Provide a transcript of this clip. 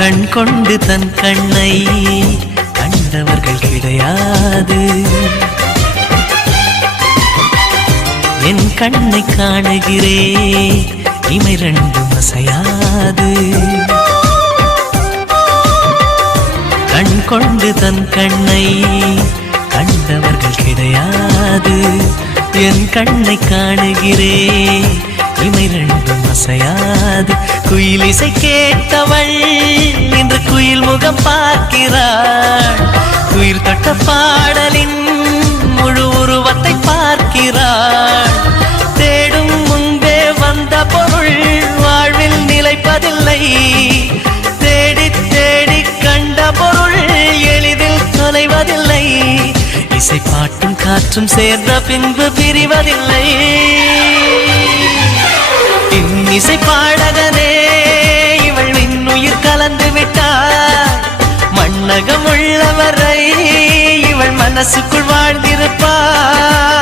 கண் கொண்டு தன் கண்ணை கண்டவர்கள் கிடையாது. என் கண்ணை காணுகிறேன் இமை ரெண்டும் அசையாது. கண் கொண்டு தன் கண்ணை கண்டவர்கள் கிடையாது. என் கண்ணை காணுகிறேன் இமை ரெண்டும் அசையாது. குயில் இசை கேட்டவள் இன்று குயில் முகம் பார்க்கிறாள். உயிர் தொட்ட பாடலின் முழு உருவத்தை பார்க்கிறாள். தேடும் முன்பே வந்த பொருள் வாழ்வில் நிலைப்பதில்லை. தேடி தேடி கண்ட பொருள் எளிதில் தொலைவதில்லை. இசை பாட்டும் காற்றும் சேர்ந்த பின்பு பிரிவதில்லை. இசை பாடகனே இவள் இன்னுயிர் கலந்து விட்டாள். மண்ணகம் உள்ளவரை இவள் மனசுக்குள் வாழ்ந்திருப்பாள்.